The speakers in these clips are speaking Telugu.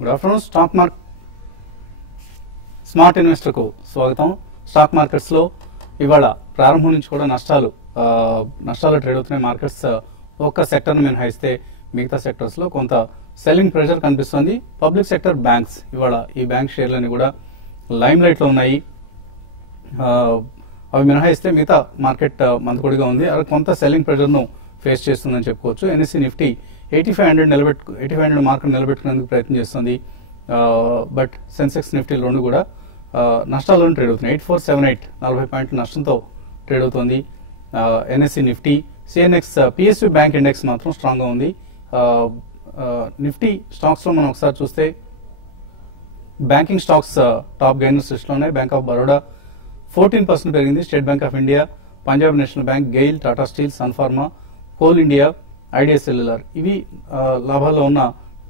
Good afternoon. స్మార్ట్ ఇన్వెస్టర్ కు స్వాగతం. స్టాక్ మార్కెట్స్ లో ఇవాళ ప్రారంభం నుంచి కూడా నష్టాలు ట్రేడ్ అవుతున్నాయి. మార్కెట్స్ ఒక్క సెక్టర్ ను మినహాయిస్తే మిగతా సెక్టర్స్ లో కొంత సెల్లింగ్ ప్రెషర్ కనిపిస్తుంది. పబ్లిక్ సెక్టర్ బ్యాంక్స్ ఇవాళ ఈ బ్యాంక్ షేర్లన్నీ కూడా లైమ్ లైట్ లో ఉన్నాయి. అవి మినహాయిస్తే మిగతా మార్కెట్ మందకొడిగా ఉంది. అది కొంత సెల్లింగ్ ప్రెషర్ ను ఫేస్ చేస్తుందని చెప్పుకోవచ్చు. ఎన్ఎస్సీ నిఫ్టీ 8500 మార్క్ నిలబెట్టుకునేందుకు ప్రయత్నం చేస్తుంది. బట్ సెన్సెక్స్ నిఫ్టీ రెండు కూడా నష్టాలను ట్రేడ్ అవుతున్నాయి. 8478 40 పాయింట్ల నష్టంతో ట్రేడ్ అవుతోంది. NSC Nifty, CNX, PSU bank index మాత్రం స్ట్రాంగ్ గా ఉంది. నిఫ్టీ స్టాక్స్ లో మనం ఒకసారి చూస్తే banking stocks top gainers list లో ఉన్నాయి. బ్యాంక్ ఆఫ్ బరోడా 14% పెరిగింది. State Bank of India, Punjab National Bank, GAIL, Tata Steel, Sun Pharma, Coal India, Idea Cellular ఇవి లాభాల్లో ఉన్న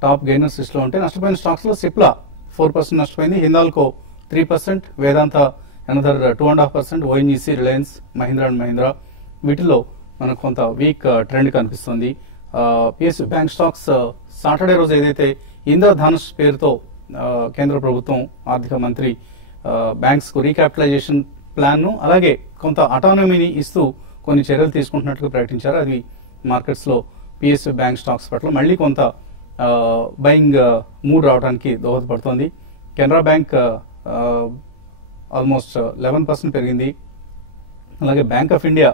టాప్ గెయినర్స్ లిస్ట్ లో ఉంటాయి. నష్టపోయిన స్టాక్స్ లో సిప్లా 4% నష్టపోయింది. Hindalco 3%, Vedanta another 2.5%, ONGC, Reliance, Mahindra and Mahindra వీటిల్లో మనకు కొంత వీక్ ట్రెండ్ కనిపిస్తుంది. పిఎస్యు బ్యాంక్ స్టాక్స్ సాటర్డే రోజు ఏదైతే ఇంద్రధనుష్ పేరుతో కేంద్ర ప్రభుత్వం ఆర్థిక మంత్రి బ్యాంక్స్ కు రీక్యాపిటలైజేషన్ ప్లాన్ ను అలాగే కొంత అటానమీని ఇస్తూ కొన్ని చర్యలు తీసుకుంటున్నట్లు ప్రకటించారు. అది మార్కెట్స్ లో పిఎస్యు బ్యాంక్ స్టాక్స్ పట్ల మళ్లీ కొంత బయింగ్ మూడ్ రావడానికి దోహదపడుతోంది. కెనరా బ్యాంక్ ఆల్మోస్ట్ 11% పెరిగింది. అలాగే bank of India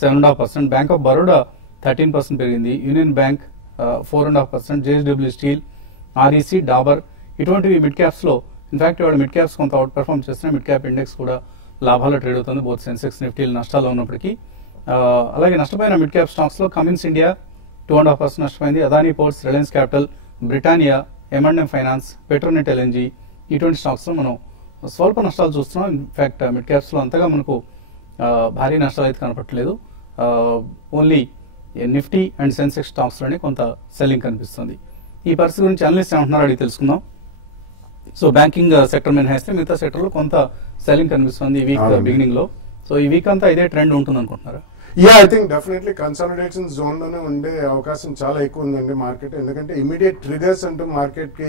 7.5%, bank of Baroda 13% పెరిగింది. Union bank 4.5%, JSW steel, REC, Dabur ఇటువంటివి మిడ్ క్యాప్స్ లో. ఇన్ఫాక్ట్ ఇవాళ మిడ్ క్యాప్స్ కొంత అవుట్ పెర్ఫార్మ్ చేస్తున్నాయి. మిడ్ క్యాప్ ఇండెక్స్ కూడా లాభాల్లో ట్రేడ్ అవుతుంది. బోత్ సెన్సెక్స్ నిఫ్టీలు నష్టాల్లో ఉన్నప్పటికీ. అలాగే నష్టపోయిన మిడ్ క్యాప్ స్టాక్స్ లో కమిన్స్ ఇండియా 2.5% నష్టపోయింది. Adani ports, Reliance capital, Britannia, M&M finance, Petronet LNG ఇటువంటి స్టాక్స్ లో మనం స్వల్ప నష్టాలు చూస్తున్నాం. ఇన్ఫాక్ట్ మిడ్ క్యాప్స్ లో అంతగా మనకు భారీ నష్టాలు అయితే కనపట్లేదు. Only Nifty and Sensex stocks లోనే కొంత సెల్లింగ్ కనిపిస్తుంది. ఈ పరిస్థితి గురించి అనలిస్ట్ ఏమంటున్నారు అడిగి తెలుసుకుందాం. సో బ్యాంకింగ్ సెక్టర్ మినహాయిస్తే మిగతా సెక్టర్ లో కొంత సెల్లింగ్ కనిపిస్తుంది ఈ వీక్ బిగినింగ్ లో. సో ఈ వీక్ అంతా ఇదే ట్రెండ్ ఉంటుంది అనుకుంటున్నారా? I think definitely consolidation zone లోనే ఉండే అవకాశం చాలా ఎక్కువ ఉందండి మార్కెట్. ఎందుకంటే ఇమీడియట్ ట్రిగర్స్ అంటూ మార్కెట్ కి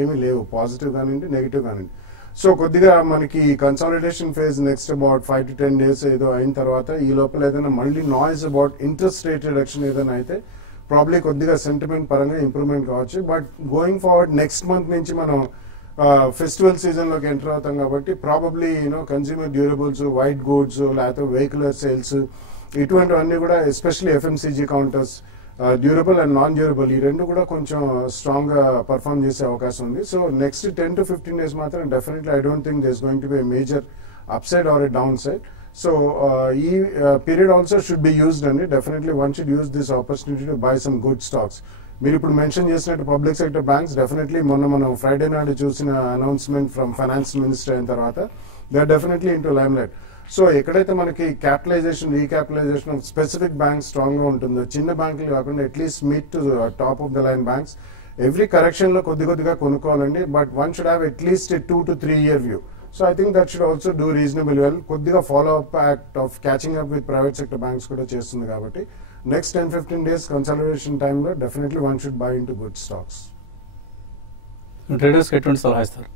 ఏమీ లేవు, పాజిటివ్ కానివ్వండి నెగిటివ్ కానివ్వండి. సో కొద్దిగా మనకి consolidation phase next about 5 to 10 days ఏదో అయిన తర్వాత ఈ లోపల ఏదైనా మళ్ళీ noise about interest rate reduction ఏదైనా అయితే ప్రాబ్లీ కొద్దిగా సెంటిమెంట్ పరంగా ఇంప్రూవ్మెంట్ కావచ్చు. But going forward next month నుంచి మనం ఫెస్టివల్ సీజన్ లోకి ఎంటర్ అవుతాం కాబట్టి probably consumer durables, white goods, లేకపోతే వెహికులర్ సేల్స్ ఇటువంటివన్నీ కూడా especially FMCG counters, durable and non durable ఈ రెండు కూడా కొంచెం స్ట్రాంగ్ గా పర్ఫార్మ్ చేసే అవకాశం ఉంది. సో నెక్స్ట్ 10 to 15 days మాత్రం definitely I don't think there is going to be major upside or a downside. So ఈ period also should be used అండి. Definitely one should use this opportunity to buy some good stocks. మీరు ఇప్పుడు మెన్షన్ చేసినట్టు పబ్లిక్ సెక్టర్ బ్యాంక్స్ డెఫినెట్లీ మనం ఫ్రైడే నాడు చూసిన అనౌన్స్మెంట్ ఫ్రమ్ ఫైనాన్స్ మినిస్టర్ అయిన తర్వాత they are definitely into lime light. So ఎక్కడైతే మనకి capitalisation, recapitalisation of specific banks strong గా ఉంటుందో, చిన్న బ్యాంకులు కాకుండా at least mid to top of the line banks every correction లో కొద్దిగా కొనుక్కోవాలండి. But one should have at least 2 to 3 year view. So I think that should also do reasonable well. కొద్దిగా follow up act of catching up with private sector banks కూడా చేస్తుంది కాబట్టి నెక్స్ట్ 10-15 days కన్సాలిడేషన్ టైంలో definitely one should buy into good stocks. Traders ఎటువంటి సలహా ఇస్తారు?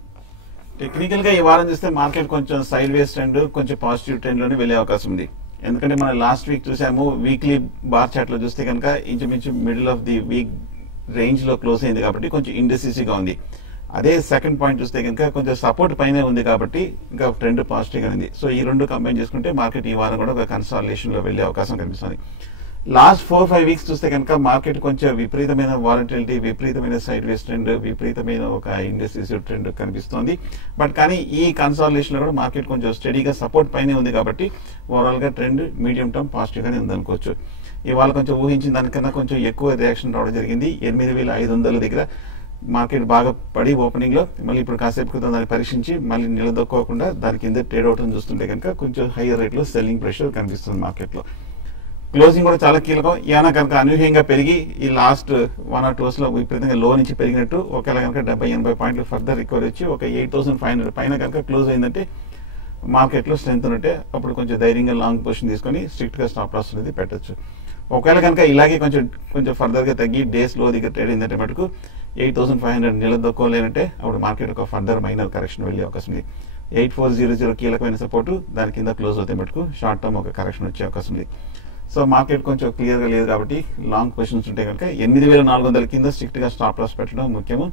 టెక్నికల్ గా ఈ వారం చూస్తే మార్కెట్ కొంచెం సైడ్ వేస్ ట్రెండ్, కొంచెం పాజిటివ్ ట్రెండ్ లోనే వెళ్లే అవకాశం ఉంది. ఎందుకంటే మనం లాస్ట్ వీక్ చూసాము, వీక్లీ బార్ చార్ట్ లో చూస్తే కనుక ఇంచుమించు middle of the week range లో క్లోజ్ అయింది కాబట్టి కొంచెం ఇండెసిసిగా ఉంది. అదే సెకండ్ పాయింట్ చూస్తే కనుక కొంచెం సపోర్ట్ పైన ఉంది కాబట్టి ఇంకా ట్రెండ్ పాజిటివ్ గా ఉంది. సో ఈ రెండు కంబైన్ చేసుకుంటే మార్కెట్ ఈ వారం కూడా ఒక కన్సాలిడేషన్ లో వెళ్లే అవకాశం కనిపిస్తుంది. లాస్ట్ 4-5 weeks చూస్తే కనుక మార్కెట్ కొంచెం విపరీతమైన వాలటిలిటీ, విపరీతమైన సైడ్ వేస్ ట్రెండ్, విపరీతమైన ఒక ఇండెసిసివ్ ట్రెండ్ కనిపిస్తోంది. బట్ కానీ ఈ కన్సాలిడేషన్ లో కూడా మార్కెట్ కొంచెం స్టడీగా సపోర్ట్ పైనే ఉంది కాబట్టి ఓవరాల్ గా ట్రెండ్ మీడియం టర్మ్ పాజిటివ్ గానే ఉందనుకోవచ్చు. ఇవాళ కొంచెం ఊహించిన దానికన్నా కొంచెం ఎక్కువ రియాక్షన్ రావడం జరిగింది. 8500 దగ్గర మార్కెట్ బాగా పడి ఓపెనింగ్ లో మళ్ళీ ఇప్పుడు కాసేపు క్రితం దాన్ని పరీక్షించి మళ్ళీ నిలదొక్కోకుండా దాని కింద ట్రేడ్ అవుట్ చూస్తుంటే కనుక కొంచెం హైయర్ రేట్ లో సెల్లింగ్ ప్రెషర్ కనిపిస్తుంది మార్కెట్ లో. క్లోజింగ్ కూడా చాలా కీలకం. ఏమైనా కనుక అనూహ్యంగా పెరిగి ఈ లాస్ట్ 1 or 2 days లో విపరీతంగా లో నుంచి పెరిగినట్టు ఒకవేళ కనుక 70-80 పాయింట్లు ఫర్దర్ రికవరీ వచ్చి ఒక 8500 పైన కనుక క్లోజ్ అయిందంటే మార్కెట్ లో స్ట్రెంత్ ఉంటే అప్పుడు కొంచెం ధైర్యంగా లాంగ్ పొజిషన్ తీసుకొని స్ట్రిక్ట్ గా స్టాప్ లాస్ అనేది పెట్టచ్చు. ఒకవేళ కనుక ఇలాగే కొంచెం ఫర్దర్ గా తగ్గి డేస్ లో దగ్గర ట్రేడ్ అయిందంటే మటుకు 8,500 నిలదొక్కోలేనంటే అప్పుడు మార్కెట్ ఒక ఫర్దర్ మైనర్ కరెక్షన్ వెళ్ళే అవకాశం ఉంది. 8400 కీలకమైన సపోర్టు, దాని కింద క్లోజ్ అవుతే మటుకు షార్ట్ టర్మ్ ఒక కరెక్షన్ వచ్చే అవకాశం ఉంది. సో మార్కెట్ కొంచెం క్లియర్గా లేదు కాబట్టి లాంగ్ పొజిషన్స్ ఉంటే కనుక 8,400 కింద స్ట్రిక్ట్గా స్టాప్ లాస్ పెట్టడం ముఖ్యము.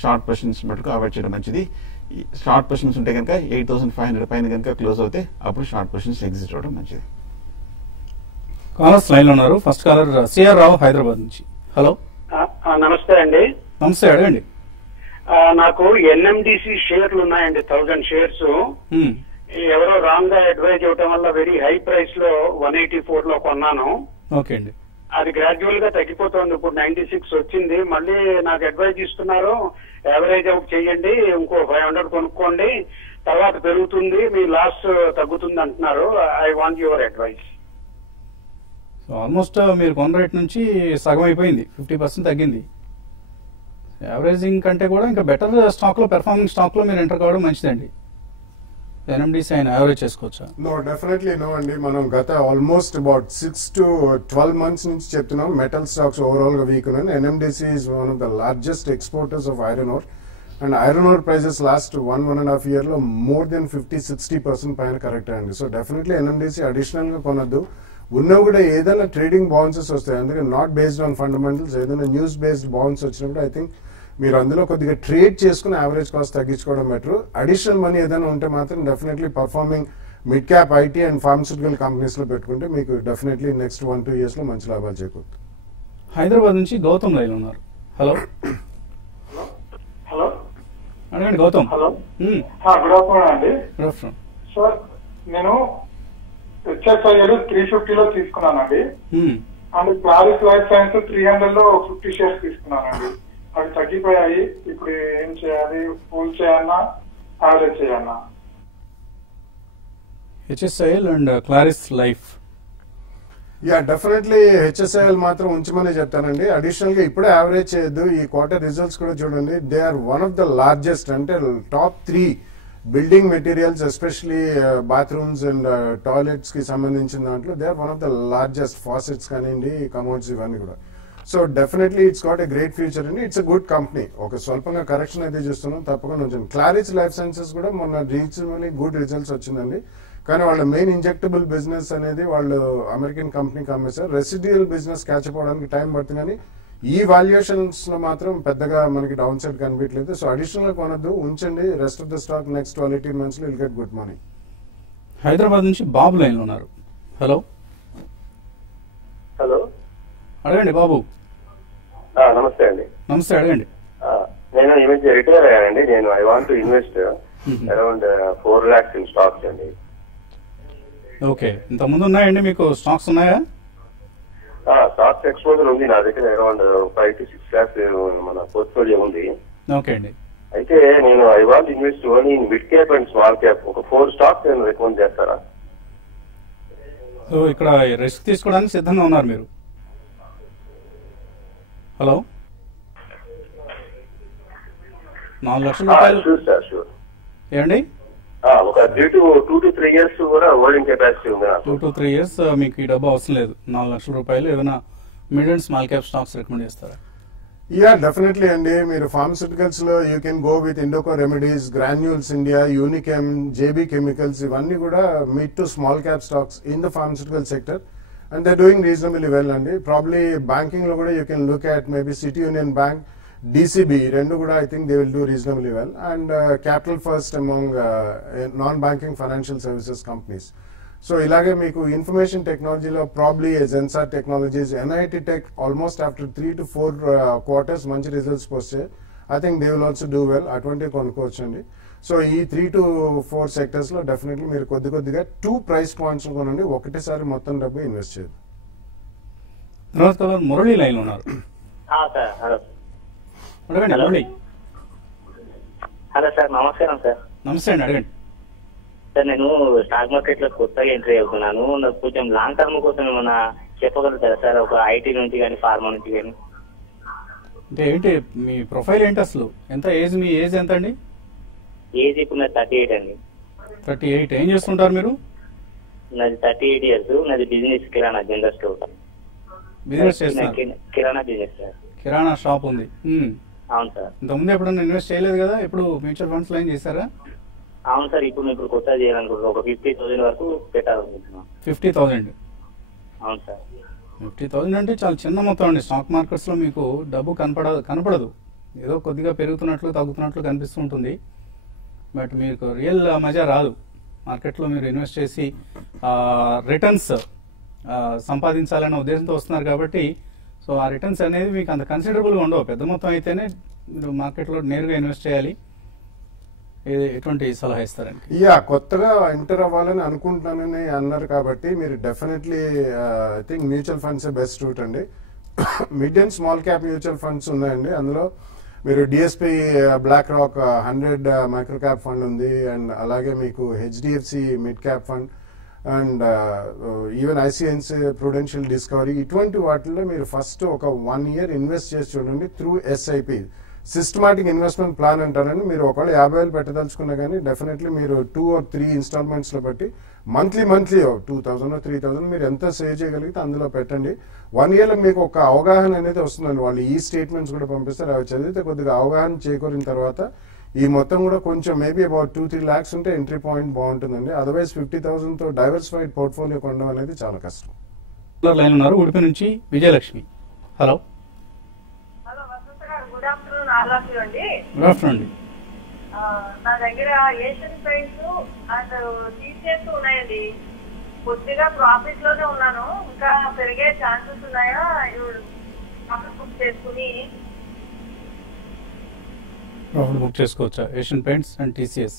షార్ట్ పొజిషన్స్ మటుకు అవాయిడ్ చేయడం మంచిది. షార్ట్ పొజిషన్స్ ఉంటే కనుక 8,500 పైన కనుక క్లోజ్ అవుతే అప్పుడు షార్ట్ పొజిషన్స్ ఎగ్జిట్ అవ్వడం మంచిది. కాలర్స్ లైన్ లో ఉన్నారు. First caller CR Rao Hyderabad నుంచి. హలో, నమస్తే అండి. నమస్తే, అడగండి. నాకు ఎన్ఎండిసి షేర్లు ఉన్నాయండి, 1000 షేర్స్. ఎవరో రాంగ్ గా అడ్వైజ్ ఇవ్వటం వల్ల వెరీ హై ప్రైస్ లో 184 లో కొన్నాను. ఓకే అండి. అది గ్రాడ్యువల్ గా తగ్గిపోతుంది. ఇప్పుడు 96 వచ్చింది. మళ్ళీ నాకు అడ్వైజ్ ఇస్తున్నారు, యావరేజ్ అవుట్ చేయండి, ఇంకో 500 కొనుక్కోండి, తర్వాత పెరుగుతుంది, మీ లాస్ తగ్గుతుంది అంటున్నారు. I want your advice. Almost మీరు కొన్న రేట్ నుంచి సగం అయిపోయింది, 50% తగ్గింది. యావరేజింగ్ కంటే కూడా ఇంకా బెటర్ స్టాక్ లో, పెర్ఫార్మింగ్ స్టాక్ లో మీరు ఎంటర్ కావడం మంచిదండి. ఎన్ఎండిసి ఆయన యావరేజ్ చేసుకోవచ్చా? నో, డెఫినెట్లీ నో అండి. మనం గత ఆల్మోస్ట్ అబౌట్ 6 to 12 months నుంచి చెప్తున్నాం మెటల్ స్టాక్స్ ఓవరాల్ గా వీక్ ఉన్నాయి. NMDC is one of the largest exporters of iron ore, and iron ore prices last 1.5 year లో మోర్ దెన్ 50-60% పైన కరెక్ట్ అయ్యండి. సో డెఫినెట్లీ ఎన్ఎండిసి అడిషనల్ గా కొనద్దు. ఉన్నా కూడా ఏదైనా ట్రేడింగ్ బౌన్సెస్ వస్తాయి, అందుకే నాట్ బేస్డ్ ఆన్ ఫండమెంటల్స్. ఏదైనా న్యూస్ బేస్డ్ బౌన్స్ వచ్చినప్పుడు ఐ థింక్ మీరు అందులో కొద్దిగా ట్రేడ్ చేసుకుని యావరేజ్ కాస్ట్ తగ్గించుకోవడం బెటర్. అడిషనల్ మనీ ఏదైనా ఉంటే మాత్రం definitely performing mid cap IT and pharmaceutical companies లో పెట్టుకుంటే మీకు డెఫినెట్లీ నెక్స్ట్ 1-2 years లో మంచి లాభాలు చేకూరుతుంది. హైదరాబాద్ నుంచి గౌతమ్ లైన్ ఉన్నారు. హలో, హలో, అడగండి గౌతమ్. హలో, గుడ్ ఆఫ్టర్నూన్ అండి. గుడ్ ఆఫ్టర్నూన్ సార్, నేను హెచ్ఎస్ఐఎల్ 350 లో తీసుకున్నానండి, అండ్ క్లారిస్ లైఫ్ సైన్స్ 300 లో 50 షేర్స్ తీసుకున్నానండి. అవి తగ్గిపోయాయి. ఇప్పుడు ఏం చేయాలి? ఫుల్ చేయాలన్నా యావరేజ్ చేయాలన్నా? HSIL and Claris life. Yeah, definitely HSIL మాత్రం ఉంచమని చెప్తానండి. అడిషనల్ గా ఇప్పుడే యావరేజ్ చేయొద్దు. ఈ క్వార్టర్ రిజల్ట్స్ కూడా చూడండి. They are one of the largest, అంటే top 3 building materials, especially bathrooms and toilets కి సంబంధించిన దాంట్లో they are one of the largest. Faucets కానివ్వండి, కమోడ్స్ ఇవన్నీ కూడా. So definitely it's got a great future అండి. It's a good company. ఒక స్వల్పంగా కరెక్షన్ అయితే చూస్తున్నాం, తప్పకుండా ఉంచండి. క్లారిస్ లైఫ్ సైన్సెస్ కూడా మొన్న రీజనబుల్లీ గుడ్ రిజల్ట్స్ వచ్చిందండి. కానీ వాళ్ళ మెయిన్ ఇంజెక్టబుల్ బిజినెస్ అనేది వాళ్ళు అమెరికన్ కంపెనీకి అమ్మేశారు. రెసిడ్యూయల్ బిజినెస్ క్యాచ్ అప్ అవడానికి టైం పడుతుంది, కానీ ఈ వాల్యుయేషన్స్ లో మాత్రం పెద్దగా మనకి డౌన్ సైడ్ కనిపించలేదు. సో అడిషనల్ గా కొనద్దు, ఉంచండి. Rest of the stock next 12-18 months లో will get good money. Hyderabad నుంచి బాబు లైన్ లో ఉన్నారు. హలో, హలో, అడగండి బాబు. నమస్తే అండి. నమస్తే, అడగండి. నేను ఈ మధ్య రిటైర్ అయ్యానండి. నేను I want to invest around 4 lakhs in stocks అండి. ఓకే, ఇంత ముందు ఉన్నాయండి మీకు స్టాక్స్ ఉన్నాయా? స్టాక్స్ ఎక్స్పోజర్ ఉంది నా దగ్గర. అరౌండ్ 5 to 6 lakhs మన పోర్ట్ఫోలియో ఉంది. ఓకే అండి. అయితే నేను I want invest only in mid cap and small cap. ఒక 4 stocks నేను రికమెండ్ చేస్తారా? సో ఇక్కడ రిస్క్ తీసుకోవడానికి సిద్ధంగా ఉన్నారు మీరు? హలో, 4 లక్షల రూపాయలు ఏమండి? ఒక 2 to 3 years కూడా హోల్డింగ్ కెపాసిటీ ఉంది. 2 to 3 years మీకు ఈ డబ్బు అవసరం లేదు. 4 లక్షల రూపాయలు ఏదైనా mid and small cap stocks recommend చేస్తారా? యా, డెఫినెట్లీ అండి. మీరు ఫార్మస్యూటికల్స్ లో you can go with Indoco remedies, granules India, Unichem, JB chemicals. ఇవన్నీ కూడా mid to small cap stocks in the pharmaceutical sector, and they're doing reasonably well అండి. ప్రాబ్లీ బ్యాంకింగ్ లో కూడా you can look at maybe city union bank, DCB, రెండు కూడా I think they will do reasonably well. And capital first among non banking financial services companies. So ఇలాగే మీకు ఇన్ఫర్మేషన్ టెక్నాలజీలో probably Zensar technologies, NIT tech almost after 3 to 4 quarters మంచి రిజల్ట్స్ పోస్తే I think they will also do well. అటువంటివి కొనుక్కోవచ్చు అండి. సో ఈ 3 to 4 సెక్టర్స్ లో డెఫినెట్లీ మీరు కొద్దిగా 2 price points కొనండి, ఒకటేసారి మొత్తం డబ్బు ఇన్వెస్ట్ చేయదు. తర్వాత మురళి లైన్ ఉన్నారు. అడగండి మురళి. హలో సార్, నమస్కారం సార్. నమస్తే అండి, అడగండి. సార్, నేను స్టాక్ మార్కెట్ లో కొత్తగా ఎంట్రీ అవుతున్నాను. నాకు కొంచెం లాంగ్ టర్మ్ కోసం ఏమైనా చెప్పగలుగుతారా సార్? ఒక ఐటీ నుంచి కానీ ఫార్మా నుంచి కానీ. అంటే ఏంటి మీ ప్రొఫైల్ ఏంటి అసలు? ఎంత ఏజ్? మీ ఏజ్ ఎంత అండి? ఏజ్ ఇప్పుడు నాది 38 అండి. 38. ఏం చేస్తుంటారు మీరు? నాది 38 years. నాది బిజినెస్, కిరాణా జనరల్ స్టోర్. బిజినెస్ చేస్తున్నారు? కిరాణా బిజినెస్ సార్. కిరాణా షాప్ ఉంది. అవును సార్. ఇంతకుముందు ఎప్పుడన్నా ఇన్వెస్ట్ చేయలేదు కదా, ఇప్పుడు మ్యూచువల్ ఫండ్స్ లో ఏం చేశారా? అవును సార్, ఇప్పుడు కొత్తగా చేయాలనుకుంటున్నాను. ఒక 50,000 వరకు పెట్టాలనుకుంటున్నాను. 50,000? అవును సార్. 50,000 అంటే చాలా చిన్న మొత్తం అండి. స్టాక్ మార్కెట్స్ లో మీకు డబ్బు కనపడదు. ఏదో కొద్దిగా పెరుగుతున్నట్లు తగ్గుతున్నట్లు కనిపిస్తుంటుంది, బట్ మీకు రియల్ మజా రాదు. మార్కెట్లో మీరు ఇన్వెస్ట్ చేసి రిటర్న్స్ సంపాదించాలన్న ఉద్దేశంతో వస్తున్నారు కాబట్టి, సో ఆ రిటర్న్స్ అనేది మీకు అంత కన్సిడరబుల్గా ఉండవు. పెద్ద మొత్తం అయితేనే మీరు మార్కెట్లో నేరుగా ఇన్వెస్ట్ చేయాలి. ఎటువంటి సలహా ఇస్తారండి? కొత్తగా ఎంటర్ అవ్వాలని అనుకుంటున్నానని అన్నారు కాబట్టి మీరు definitely I think mutual funds best route అండి. Mid and small cap mutual funds ఉన్నాయండి. అందులో మీరు DSP BlackRock 100 micro cap fund ఉంది, అండ్ అలాగే మీకు HDFC mid cap fund, and even ICICI Prudential Discovery. ఇటువంటి వాటిల్లో మీరు ఫస్ట్ ఒక 1 year ఇన్వెస్ట్ చేసి చూడండి through SIP, systematic investment plan అంటారని. మీరు ఒకవేళ 50,000 పెట్టదలుచుకున్నా కానీ డెఫినెట్లీ మీరు 2 or 3 ఇన్స్టాల్మెంట్స్ లో పెట్టి మంత్లీ 2,000 or 3,000 మీరు ఎంత సేవ్ చేయగలిగితే అందులో పెట్టండి. 1 year లో మీకు ఒక అవగాహన అనేది వస్తుందండి. వాళ్ళు ఈ స్టేట్మెంట్స్ కూడా పంపిస్తారు, అవి చదివితే కొద్దిగా అవగాహన చేకూరిన తర్వాత ఈ మొత్తం కూడా కొంచెం మేబీ అబౌట్ 2-3 lakhs ఉంటే ఎంట్రీ పాయింట్ బాగుంటుందండి. అదర్వైజ్ 50,000 తో డైవర్సిఫైడ్ పోర్ట్ఫోలియో కొనడం అనేది చాలా కష్టం. లైన్ ఉన్నారు ఉడిపి నుంచి విజయలక్ష్మి. హలో. గుడ్ ఆఫ్టర్నూన్ అండి. గుడ్ ఆఫ్టర్నూన్ అండి. నా దగ్గర ఏషియన్ పెయింట్స్ అండ్ టీషర్ట్స్ ఉన్నాయండి. కొద్దిగా ప్రాఫిట్ లోనే ఉన్నాను. ఇంకా పెరిగే ఛాన్సెస్ ఉన్నాయా? బుక్ చేసుకుని ప్రాఫిట్ బుక్ చేసుకోవచ్చా Asian paints and TCS?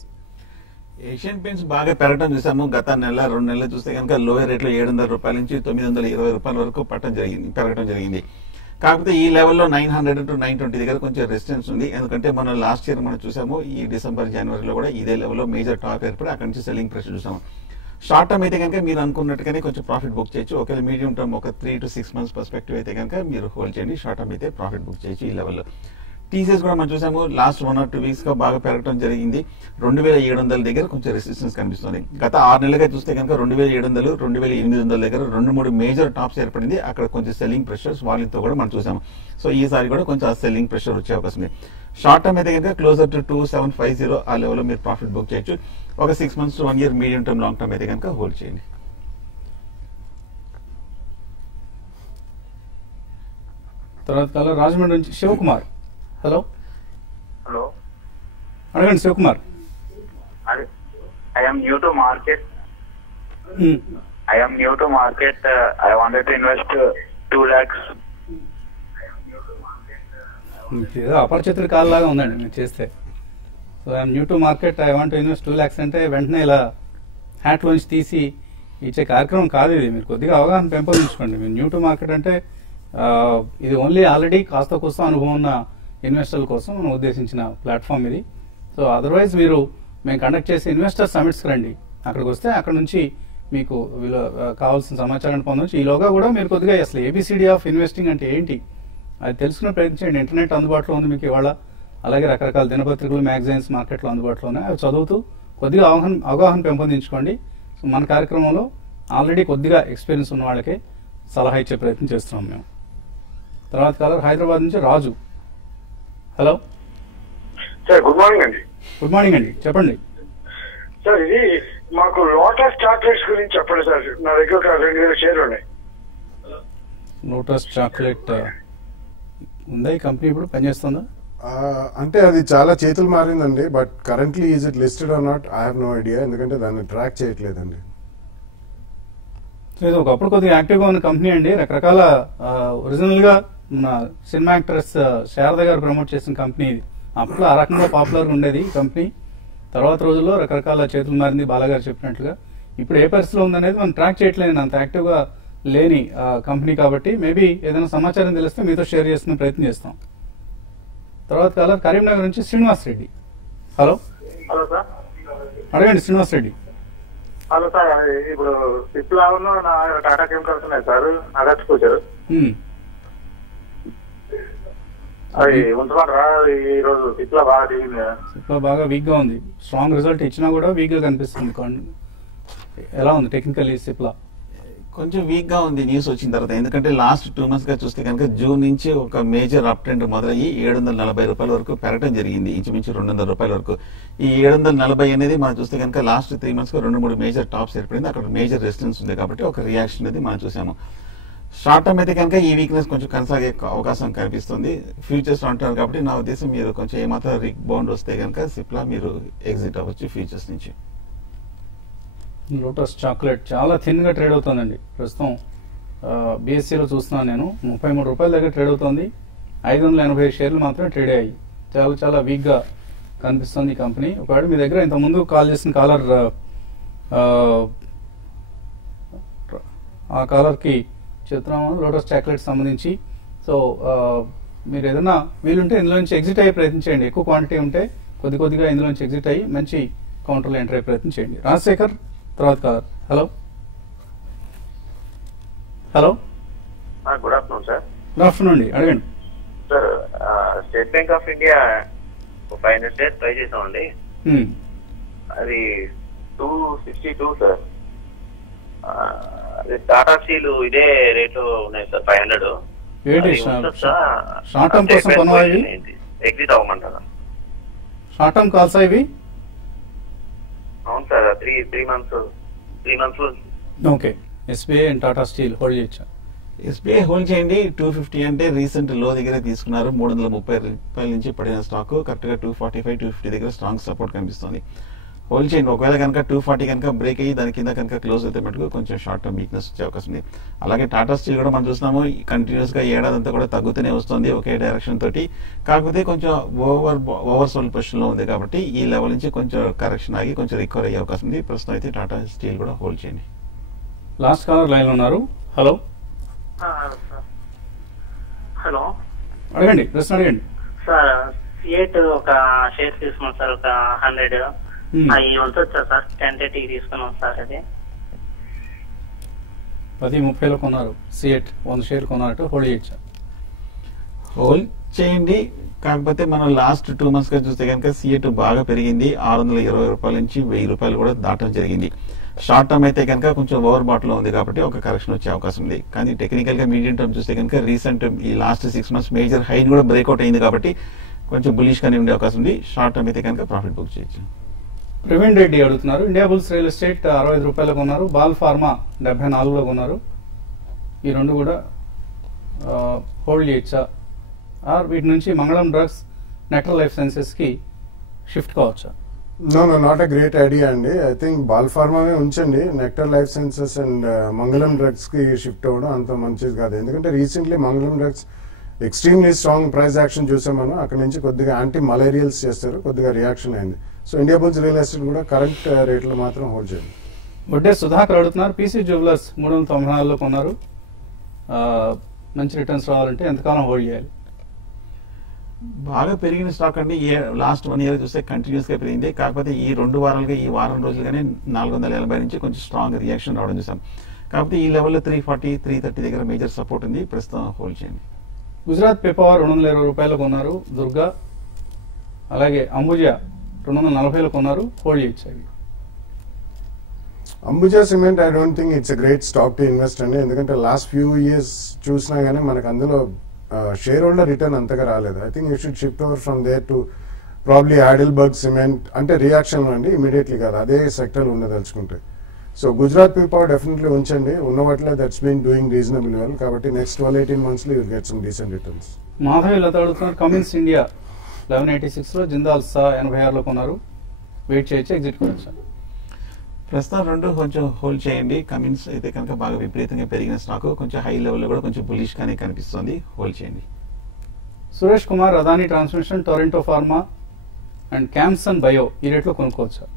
Asian paints బాగా పెరగడం చూసాము. గత 1-2 నెలలు చూస్తే కనుక లోయర్ రేట్ లో 700 రూపాయల నుంచి 920 రూపాయల వరకు పెరగడం జరిగింది. కాకపోతే ఈ లెవెల్లో 900 to 920 దగ్గర కొంచెం రెసిస్టెన్స్ ఉంది. ఎందుకంటే మనం లాస్ట్ ఇయర్ మనం చూసాము ఈ డిసెంబర్ జనవరిలో కూడా ఇదే లెవెల్లో మేజర్ టాప్ ఏర్పడి అక్కడి నుంచి సెల్లింగ్ ప్రెషర్ చూసాము. షార్ట్ టర్మ్ అయితే కనుక మీరు అనుకున్నట్టుగానే కొంచెం ప్రాఫిట్ బుక్ చేయొచ్చు. ఒకవేళ మీడియం టర్మ్ ఒక 3 to 6 months పర్స్పెక్టివ్ అయితే కనుక మీరు హోల్డ్ చేయండి. షార్ట్ టర్మ్ అయితే ప్రాఫిట్ బుక్ చేయొచ్చు ఈ లెవెల్లో. టీసీఎస్ కూడా మనం చూసాము లాస్ట్ 1 or 2 weeks గా బాగా పెరగడం జరిగింది. 2,700 దగ్గర కొంచెం రెసిస్టెన్స్ కనిపిస్తుంది. గత 6 నెలలుగా చూస్తే కనుక 2,700, 2,800 దగ్గర 2-3 మేజర్ టాప్స్ ఏర్పడింది. అక్కడ కొంచెం సెల్లింగ్ ప్రెషర్స్ వాళ్ళతో కూడా మనం చూసాము. సో ఈసారి కూడా కొంచెం ఆ సెల్లింగ్ ప్రెషర్ వచ్చే అవకాశం ఉంది. షార్ట్ టర్మ్ అయితే కనుక క్లోజర్ టు 2,750 ఆ లెవెల్లో మీరు ప్రాఫిట్ బుక్ చేయొచ్చు. ఒక 6 months to 1 year medium term long term అయితే కనుక హోల్డ్ చేయండి. తర్వాత రాజమండ్రి నుంచి శివకుమార్. హలో. హలో, అడగండి Shivakumar. I am new to market. I wanted to invest 2 lakhs. ఏదో అపరిచితుల కాల్లాగా ఉందండి మీరు చేస్తే. So I'm new to market, I want invest 2 lakhs అంటే వెంటనే ఇలా హ్యాట్ లోంచి తీసి ఇచ్చే కార్యక్రమం కాదు ఇది. మీరు కొద్దిగా అవగాహన పెంపొందించుకోండి. మీరు న్యూ టు మార్కెట్ అంటే ఇది ఓన్లీ ఆల్రెడీ కాస్త కోసం అనుభవం ఉన్న ఇన్వెస్టర్ల కోసం మనం ఉద్దేశించిన ప్లాట్ఫామ్ ఇది. సో అదర్వైజ్ మీరు మేము కండక్ట్ చేసే ఇన్వెస్టర్ సమిట్స్కి రండి. అక్కడికి వస్తే అక్కడ నుంచి మీకు కావాల్సిన సమాచారాన్ని పొందవచ్చు. ఈలోగా కూడా మీరు కొద్దిగా అసలు ఏబిసిడి ఆఫ్ ఇన్వెస్టింగ్ అంటే ఏంటి అది తెలుసుకునే ప్రయత్నించండి. ఇంటర్నెట్ అందుబాటులో ఉంది మీకు ఇవాళ. అలాగే రకరకాల దినపత్రికలు, మ్యాగజైన్స్ మార్కెట్లో అందుబాటులో ఉన్నాయి. అవి చదువుతూ కొద్దిగా అవగాహన పెంపొందించుకోండి. సో మన కార్యక్రమంలో ఆల్రెడీ కొద్దిగా ఎక్స్పీరియన్స్ ఉన్న వాళ్ళకే సలహా ఇచ్చే ప్రయత్నం చేస్తున్నాం మేము. తర్వాత కాలర్ హైదరాబాద్ నుంచి Raju. Hello sir. Good morning అండి. గుడ్ మార్నింగ్ అండి, చెప్పండి సార్. ఇది మాకు లోటస్ చాక్లెట్స్ గురించి చెప్పండి సార్. నా దగ్గర ఒక 2,000 షేర్లు ఉన్నాయి. లోటస్ చాక్లెట్ ఉందా ఈ కంపెనీ ఇప్పుడు పనిచేస్తుందా? అంటే అది చాలా చేతులు మారిందండి. But currently is it listed or not I have no idea, ఎందుకంటే దాన్ని ట్రాక్ చేయట్లేదండి. ఇది ఒకప్పుడు కొద్దిగా యాక్టివ్గా ఉన్న కంపెనీ అండి. రకరకాల ఒరిజినల్ గా మన సినిమా యాక్ట్రెస్ శారద గారు ప్రమోట్ చేసిన కంపెనీ ఇది. అప్పట్లో ఆ రకంగా పాపులర్గా ఉండేది ఈ కంపెనీ. తర్వాత రోజుల్లో రకరకాల చేతులు మారింది బాలాగారు చెప్పినట్లుగా. ఇప్పుడు ఏ పరిస్థితిలో ఉందనేది మనం ట్రాక్ చేయట్లేదు, అంత యాక్టివ్గా లేని కంపెనీ కాబట్టి మేబీ ఏదైనా సమాచారం తెలిస్తే మీతో షేర్ చేసుకునే ప్రయత్నం చేస్తాం. తర్వాత కాలర్ కరీంనగర్ నుంచి Srinivas Reddy. Hello. Hello sir. అడగండి శ్రీనివాస్ రెడ్డి. Hello sir. ఇప్పుడు సిప్లా నా టాటా కెమికల్స్ ఉన్నాయి సార్, ఆగస్ట్ వచ్చారు. అది ఉంచమంటారా? ఈ రోజు సిప్లా బాగా దిగింది. సిప్లా బాగా వీక్ గా ఉంది. స్ట్రాంగ్ రిజల్ట్ ఇచ్చినా కూడా వీక్ గా కనిపిస్తుంది. ఎలా ఉంది టెక్నికల్లీ సిప్లా? కొంచెం వీక్ గా ఉంది న్యూస్ వచ్చిన తర్వాత. ఎందుకంటే లాస్ట్ 2 months గా చూస్తే కనుక జూన్ నుంచి ఒక మేజర్ అప్ ట్రెండ్ మొదలయ్యి 740 రూపాయల వరకు పెరగడం జరిగింది, ఇంచుమించు 200 రూపాయల వరకు. ఈ 740 అనేది మనం చూస్తే కనుక లాస్ట్ 3 months గా 2-3 మేజర్ టాప్స్ ఏర్పడింది, అక్కడ మేజర్ రెసిస్టెన్స్ ఉంది కాబట్టి ఒక రియాక్షన్ అనేది మనం చూసాము. షార్ట్ టర్మ్ అయితే కనుక ఈ వీక్నెస్ కొంచెం కొనసాగే అవకాశం కనిపిస్తుంది. ఫ్యూచర్స్ అంటున్నారు కాబట్టి నా ఉద్దేశం మీరు కొంచెం ఏమాత్రం రిక్ బౌండ్ వస్తే కనుక సిప్లా మీరు ఎగ్జిట్ అవ్వచ్చు ఫ్యూచర్స్ నుంచి. లోటస్ చాక్లెట్ చాలా థిన్ గా ట్రేడ్ అవుతుందండి ప్రస్తుతం. బిఎస్సీలో చూస్తున్నాను నేను 33 రూపాయల దగ్గర ట్రేడ్ అవుతుంది. 580 షేర్లు మాత్రమే ట్రేడ్ అయ్యాయి. చాలా చాలా వీక్ గా కనిపిస్తుంది ఈ కంపెనీ. ఒకవేళ మీ దగ్గర ఇంత ముందు కాల్ చేసిన కాలర్ ఆ కాలర్ కి చెప్తున్నాము లోటస్ చాక్లెట్ సంబంధించి. సో మీరు ఏదైనా వీలుంటే ఇందులో నుంచి ఎగ్జిట్ అయ్యే ప్రయత్నం చేయండి. ఎక్కువ క్వాంటిటీ ఉంటే కొద్దిగా ఇందులో నుంచి ఎగ్జిట్ అయ్యి మంచి కౌంటర్లో ఎంటర్ అయ్యే ప్రయత్నం చేయండి. రాజశేఖర్ తర్వాత caller. Hello hello good afternoon sir. Good afternoon అండి, అడగండి sir. State Bank of India 500 shares try చేసామండి, అది 262 సార్. టాటా స్టీల్ ఇదే రేటు ఉన్నాయి సార్ 500. షార్ట్ టర్మ్ కోసం కొనవా ఇవి? ఎగ్జిట్ అవ్వమంటారా? షార్ట్ టర్మ్ కాల్సా ఇవి? అవును sir, 3 months. Okay. SBI and Tata Steel hold చేయొచ్చా? ఎస్బీఐ హోల్డ్ చేయండి. 250 అంటే రీసెంట్ లో దగ్గర తీసుకున్నారు. 330 రూపాయల నుంచి పడిన స్టాక్ కరెక్ట్ గా 245-250 దగ్గర స్ట్రాంగ్ సపోర్ట్ కనిపిస్తుంది. హోల్డ్ చేయండి. ఒకవేళ కనుక 240 కనుక బ్రేక్ అయ్యి దాని కింద కనుక క్లోజ్ అయితే మటుకు కొంచెం షార్ట్ టర్మ్ వీక్నెస్ వచ్చే అవకాశం ఉంది. అలాగే టాటా స్టీల్ కూడా మనం చూస్తున్నాము కంటిన్యూస్ గా ఏడాదంతా కూడా తగ్గుతూనే వస్తుంది ఒకే డైరెక్షన్ తోటి. కాకపోతే కొంచెం ఓవర్ సోల్డ్ పొజిషన్ లో ఉంది కాబట్టి ఈ లెవెల్ నుంచి కొంచెం కరెక్షన్ ఆగి కొంచెం రికవర్ అయ్యే అవకాశం ఉంది. ప్రస్తుతం అయితే టాటా స్టీల్ కూడా హోల్డ్ చేయండి. లాస్ట్ కాలర్ లైన్ లో ఉన్నారు. హలో హలో అడగండి, ప్రశ్న అడగండి సార్. సిఎట్ ఒక షేర్ తీసుకున్నాం సార్, ఒక 100 అవి ఉంచొచ్చా సార్? 10:30 తీసుకున్నాం సార్. అది 10:30లో కొన్నారు. సిఎట్ 100 షేర్ కొన్నారట, హోల్డ్ చేయొచ్చా? హోల్డ్ చేయండి. కాకపోతే మనం లాస్ట్ 2 months గా చూస్తే కనుక సిఎట్ బాగా పెరిగింది. 620 రూపాయల నుంచి 1000 రూపాయలు కూడా దాటడం జరిగింది. షార్ట్ టర్మ్ అయితే కనుక కొంచెం ఓవర్ బాట్ లో ఉంది కాబట్టి ఒక కరెక్షన్ వచ్చే అవకాశం ఉంది. కానీ టెక్నికల్ గా మీడియం టర్మ్ చూస్తే కనుక రీసెంట్ ఈ లాస్ట్ 6 months మేజర్ హై కూడా బ్రేక్అవుట్ అయింది కాబట్టి కొంచెం బులిష్ గానే ఉండే అవకాశం ఉంది. షార్ట్ టర్మ్ అయితే కనుక ప్రాఫిట్ బుక్ చేయొచ్చు. ప్రవీణ్ రెడ్డి అడుగుతున్నారు, ఇండియా బుల్స్ రియల్ ఎస్టేట్ 65 రూపాయలకు కొన్నారు, బాల్ ఫార్మా 74లో కొన్నారు. ఈ రెండు కూడా హోల్డ్ చేయొచ్చా? ఆర్ వీటి నుంచి Mangalam drugs, Nectar Life Sciences కి షిఫ్ట్ కావచ్చా? No not a great idea అండి. ఐ థింక్ బాల్ ఫార్మానే ఉంచండి. Nectar Life Sciences and Mangalam drugs కి షిఫ్ట్ అవ్వడం అంత మంచిది కాదు. ఎందుకంటే recently Mangalam drugs extremely strong price action చూసాం మనం. అక్కడ నుంచి కొద్దిగా యాంటీ మలేరియల్స్ చేస్తారు, కొద్దిగా రియాక్షన్ అయింది. So India bulls real estate కూడా కరెంట్ రేట్లో మాత్రం హోల్డ్ చేయండి. వడ్డే సుధాకర్ అడుగుతున్నారు, పీసీ జ్యువెలర్స్ 394లో కొన్నారు, మంచి రిటర్న్స్ రావాలంటే ఎంతకాలం హోల్డ్ చేయాలి? బాగా పెరిగిన స్టాక్ అండి. లాస్ట్ 1 year చూస్తే కంటిన్యూస్ గా పెరిగింది. కాకపోతే ఈ 2 వారాలుగా ఈ వారం రోజులుగానే 480 నుంచి కొంచెం స్ట్రాంగ్ రియాక్షన్ రావడం చూసాం. కాకపోతే ఈ లెవెల్లో 340-330 దగ్గర మేజర్ సపోర్ట్ ఉంది. ప్రస్తుతం హోల్డ్ చేయండి. గుజరాత్ పేపర్ 220 రూపాయలు కొన్నారు, దుర్గా. అలాగే అంబుజా 240లో కొన్నారు, హోల్డ్ చేయొచ్చు. Ambuja cement I don't think it's a great stock to invest అండి. ఎందుకంటే లాస్ట్ ఫ్యూ ఇయర్స్ చూసినా గానీ మనకు అందులో షేర్ హోల్డర్ రిటర్న్ అంతగా రాలేదు. I think you should shift over from there to probably Heidelberg cement. అంటే రియాక్షన్ అండి, ఇమీడియట్లీ కాదు, అదే సెక్టర్ ఉండదలుచుకుంటే. సో గుజరాత్ పీపర్ డెఫినెట్లీ ఉంచండి. ఉన్న వాటిలో that's been doing reasonable well. కాబట్టి నెక్స్ట్ 12-18 months లో you get some decent returns. Madhavi Latha అడుగుతున్నారు, కమిన్స్ ఇండియా 1186లో, జిందాల్ సా 86లో కొన్నారు, వెయిట్ చేయొచ్చు, ఎగ్జిట్ కొనొచ్చా? ప్రస్తుతం రెండు కొంచెం హోల్డ్ చేయండి. కమిన్స్ అయితే కనుక బాగా విపరీతంగా పెరిగిన స్టాక్, కొంచెం హై లెవెల్లో కూడా కొంచెం బులిష్ గానే కనిపిస్తుంది, హోల్డ్ చేయండి. Suresh Kumar, Adani transmission, Torrent pharma and Camson bio ఈ రేట్లో కొనుక్కోవచ్చా?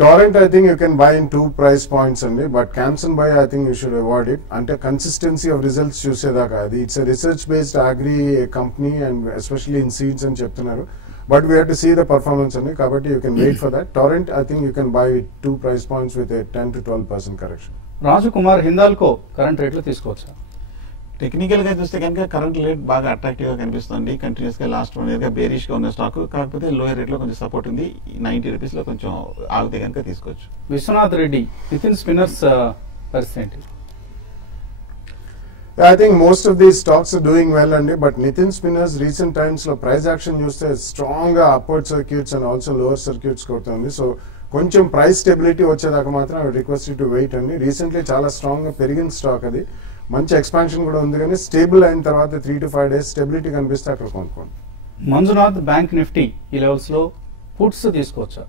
Torrent, I think you can buy in 2 price points only, but Camson Buy, I think you should avoid it. Ante consistency of results chusedaka adi. It's a research-based agri company and especially in seeds and cheptunnaru. But we have to see the performance only. Kabatti you can wait for that. Torrent, I think you can buy 2 price points with a 10 to 12% correction. Raju Kumar, Hindalco current rate lo తీసుకోవచ్చా? టెక్నికల్ గా చూస్తే కనుక కరెంట్ రేట్ బాగా అట్రాక్టివ్ గా కనిపిస్తుంది. కంటిన్యూస్ గా లాస్ట్ 1 year గా బేరిష్ గా ఉన్న స్టాక్, కాకపోతే లోయర్ రేట్ లో కొంచెం సపోర్ట్ ఉంది. 90 రూపీస్ లో కొంచెం ఆగితే కనుక తీసుకోవచ్చు. విశ్వనాథ్ రెడ్డి, నితిన్ స్పిన్నర్స్ పరిస్థితి ఏంటి? I think most of these stocks are doing well, Andy, but Nitin Spinners recent times lo price action చూస్తే స్ట్రాంగ్ గా upward circuits and also lower circuits కొడుతుంది. సో కొంచెం ప్రైస్ స్టెబిలిటీ వచ్చేదాకా మాత్రం ఐ రిక్వెస్ట్ టు వెయిట్ అండి. రీసెంట్లీ చాలా స్ట్రాంగ్ గా పెరిగిన స్టాక్ అది, మంచి ఎక్స్పాన్షన్ కూడా ఉంది, కానీ స్టేబుల్ అయిన తర్వాత 3 to 5 days స్టెబిలిటీ కనిపిస్తే అక్కడ కొనుక్కోండి. మంజునాథ్, బ్యాంక్ నిఫ్టీ ఈ లెవెల్స్ లో పుట్స్ తీసుకోవచ్చా?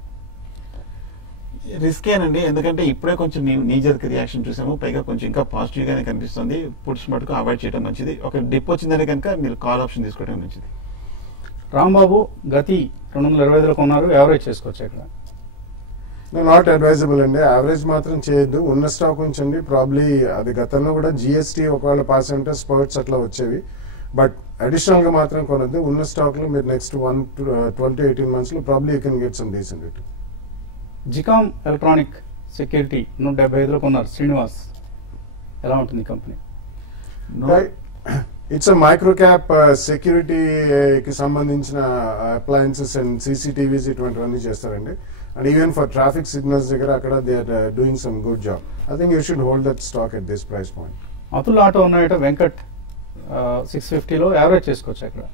రిస్కేనండి, ఎందుకంటే ఇప్పుడే కొంచెం నీజర్క్ రియాక్షన్ చూసాము, పైగా కొంచెం ఇంకా పాజిటివ్ గానే కనిపిస్తుంది. పుట్స్ మటుకు అవాయిడ్ చేయడం మంచిది. ఒక డిప్ వచ్చిందంటే కనుక మీరు కాల్ ఆప్షన్ తీసుకోవడం మంచిది. రాంబాబు, గతి 225లో కొన్నారు, యావరేజ్ చేసుకోవచ్చు ఇక్కడ? నాట్ అడ్వైజబుల్ అండి, యావరేజ్ మాత్రం చేయొద్దు. ఉన్న స్టాక్ ఉంచండి. ప్రాబ్లీ అది గతంలో కూడా జిఎస్టీ ఒకవేళ పాస్ అంటే స్పర్ట్స్ అట్లా వచ్చేవి, బట్ అడిషనల్ గా మాత్రం కొనద్దు. ఉన్న స్టాక్ లో మీరు నెక్స్ట్ 12 to 18 months లో probably you can get some decent return. Zicom electronic security 175లో కొన్నారు, శ్రీనివాస్, ఎలా ఉంటుంది company? It's a micro cap సెక్యూరిటీకి సంబంధించిన అప్లయన్సెస్ అండ్ CCTVs ఇటువంటివన్నీ చేస్తారండి. And even for traffic signals దగ్గర అక్కడ they are doing some good job. I think you should hold that stock at this price point. Atul auto ఉన్నాయట, వెంకట్ 650లో యావరేజ్ చేసుకోవచ్చు ఇక్కడ?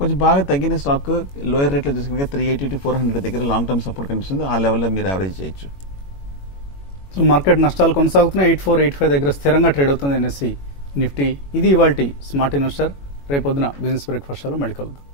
కొంచెం బాగా తగ్గిన స్టాక్ లోయర్ రేట్ లో చూసుకుంటే 380 to 400 దగ్గర లాంగ్ టర్మ్ సపోర్ట్ కనిపిస్తుంది. ఆ లెవెల్లో మీరు యావరేజ్ చేయొచ్చు. సో మార్కెట్ నష్టాలు కొనసాగుతున్నాయి. 8485 దగ్గర స్థిరంగా ట్రేడ్ అవుతుంది NSE నిఫ్టీ. ఇది ఇవాల్టి స్మార్ట్ ఇన్వెస్టర్. రేపొద్దున బిజినెస్ బ్రేక్ఫాస్ట్ లో మళ్ళీ కలుద్దాం.